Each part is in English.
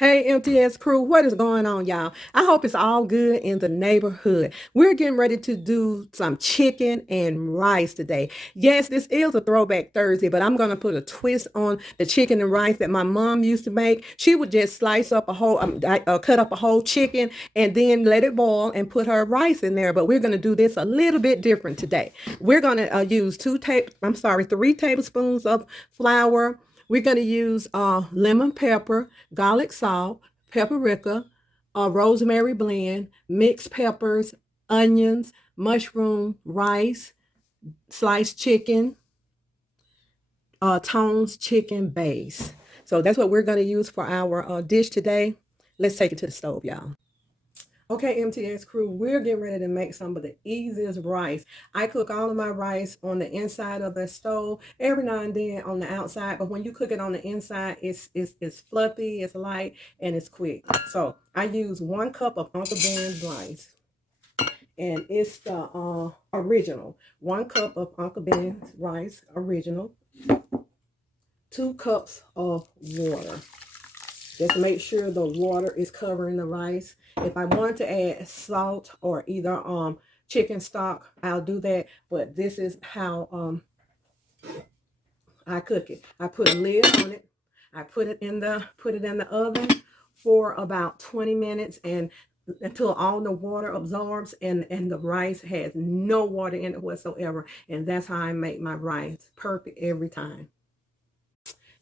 Hey, MTS crew, what is going on, y'all? I hope it's all good in the neighborhood. We're getting ready to do some chicken and rice today. Yes, this is a throwback Thursday, but I'm going to put a twist on the chicken and rice that my mom used to make. She would just slice up a whole, cut up a whole chicken and then let it boil and put her rice in there. But we're going to do this a little bit different today. We're going to use 3 tablespoons of flour. We're going to use lemon pepper, garlic salt, paprika, rosemary blend, mixed peppers, onions, mushroom, rice, sliced chicken, Tones chicken base. So that's what we're going to use for our dish today. Let's take it to the stove, y'all. Okay, MTS crew, we're getting ready to make some of the easiest rice. I cook all of my rice on the inside of the stove, every now and then on the outside, but when you cook it on the inside, it's fluffy, it's light, and it's quick. So I use 1 cup of Uncle Ben's rice, and it's the original. 1 cup of Uncle Ben's rice, original. 2 cups of water. Just make sure the water is covering the rice. If I want to add salt or either chicken stock, I'll do that. But this is how I cook it. I put a lid on it. I put it in the oven for about 20 minutes and until all the water absorbs and the rice has no water in it whatsoever. And that's how I make my rice perfect every time.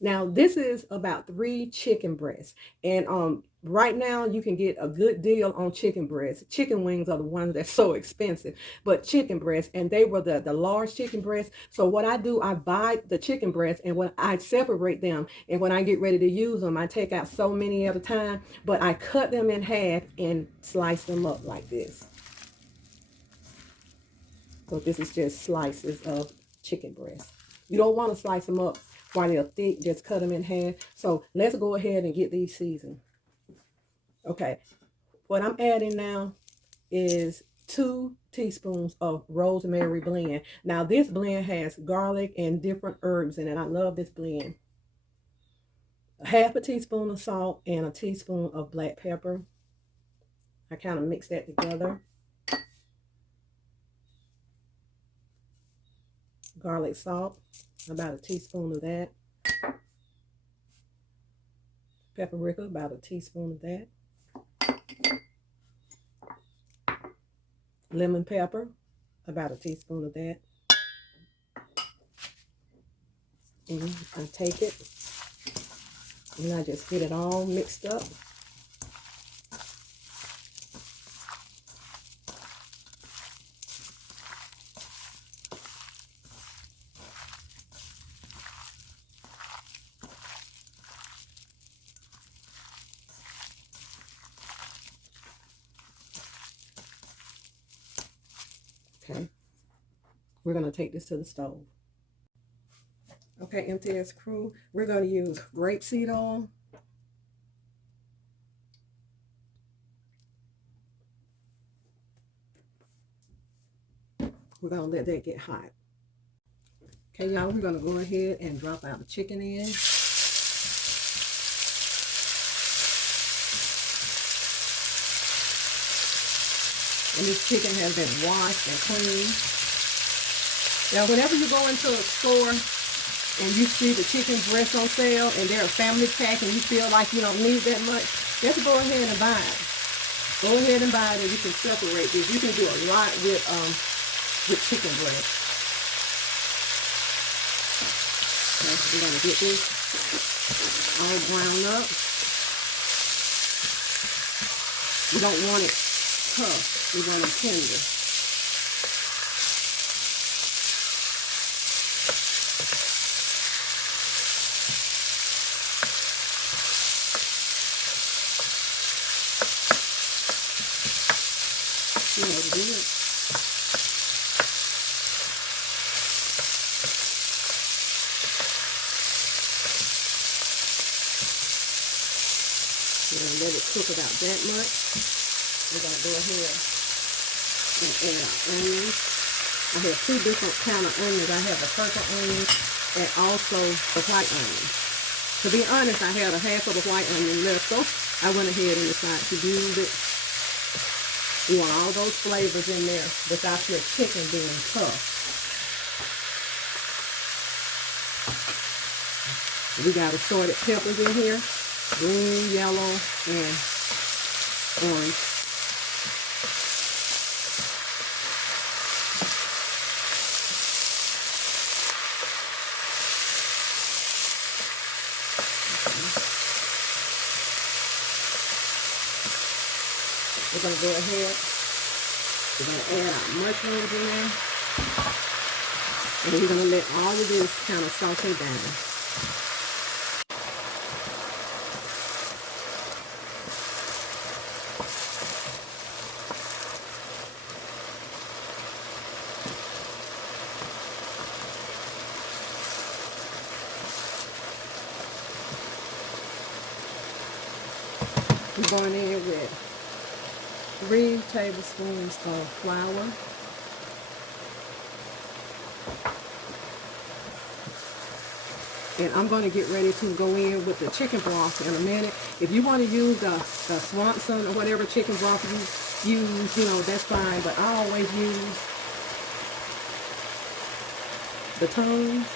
Now this is about 3 chicken breasts, and right now you can get a good deal on chicken breasts. Chicken wings are the ones that's so expensive, but chicken breasts, and they were the large chicken breasts. So what I do, I buy the chicken breasts, and when I separate them, and when I get ready to use them, I take out so many at a time, but I cut them in half and slice them up like this. So this is just slices of chicken breast. You don't want to slice them up while they're thick, just cut them in half. So let's go ahead and get these seasoned. Okay, what I'm adding now is 2 teaspoons of rosemary blend. Now this blend has garlic and different herbs in it. I love this blend. Half a teaspoon of salt and a teaspoon of black pepper. I kind of mix that together. Garlic salt, about a teaspoon of that. Paprika, about a teaspoon of that. Lemon pepper, about a teaspoon of that. And I take it and I just get it all mixed up. Okay, we're going to take this to the stove. Okay, MTS crew, we're going to use grapeseed oil. We're going to let that get hot. Okay, y'all, we're going to go ahead and drop our chicken in. And this chicken has been washed and cleaned. Now, whenever you go into a store and you see the chicken breast on sale and they're a family pack and you feel like you don't need that much, just go ahead and buy it. Go ahead and buy it and you can separate this. You can do a lot with chicken breast. Okay, we're going to get this all browned up. We don't want it tough. We want it tender. You know to do it. We're going to let it cook about that much. We're going to go ahead and add our onions. I have 2 different kind of onions. I have a purple onion and also the white onion. To be honest, I had a half of the white onion left, so I went ahead and decided to use it. You want all those flavors in there without your chicken being tough. We got assorted peppers in here, green, yellow, and orange. We're going to go ahead. We're going to add our mushrooms in there. And we're going to let all of this kind of saute down. I'm going in with 3 tablespoons of flour. And I'm going to get ready to go in with the chicken broth in a minute. If you want to use the Swanson or whatever chicken broth you use, you know, that's fine. But I always use the tongues.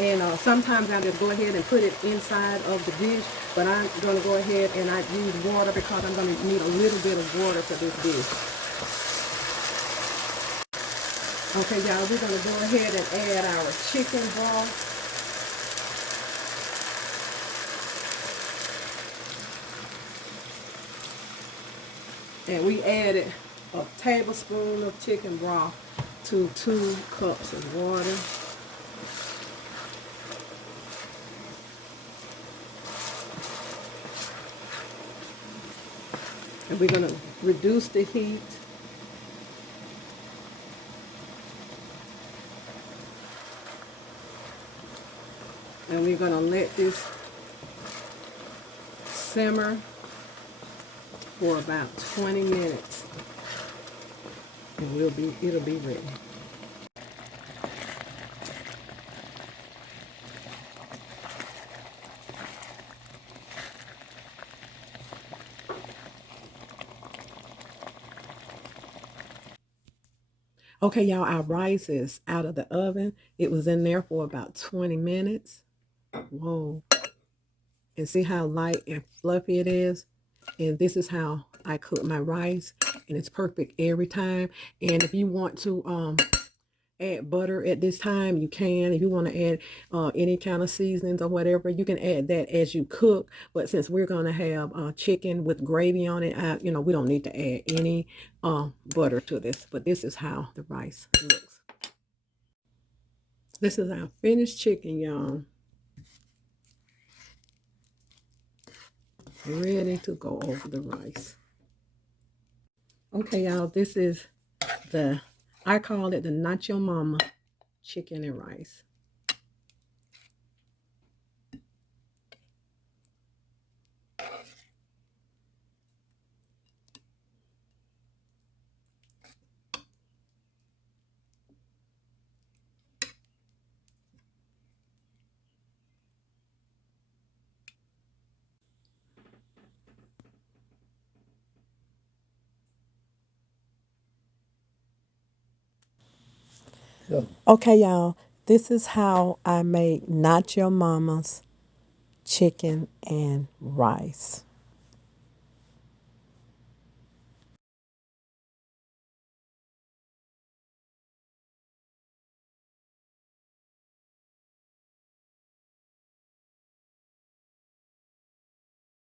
And sometimes I just go ahead and put it inside of the dish. But I'm going to go ahead and I use water because I'm going to need a little bit of water for this dish. Okay, y'all, we're going to go ahead and add our chicken broth. And we added a tablespoon of chicken broth to 2 cups of water. And we're going to reduce the heat. And we're going to let this simmer for about 20 minutes. And it'll be ready. Okay, y'all, our rice is out of the oven. It was in there for about 20 minutes. Whoa. And see how light and fluffy it is? And this is how I cook my rice. And it's perfect every time. And if you want to add butter at this time, you can. If you want to add any kind of seasonings or whatever, you can add that as you cook. But since we're going to have chicken with gravy on it, you know, we don't need to add any butter to this. But this is how the rice looks. This is our finished chicken, y'all. Ready to go over the rice. Okay, y'all, this is I call it the Not Your Mama chicken and rice. Okay, y'all, this is how I make Not Your Mama's chicken and rice.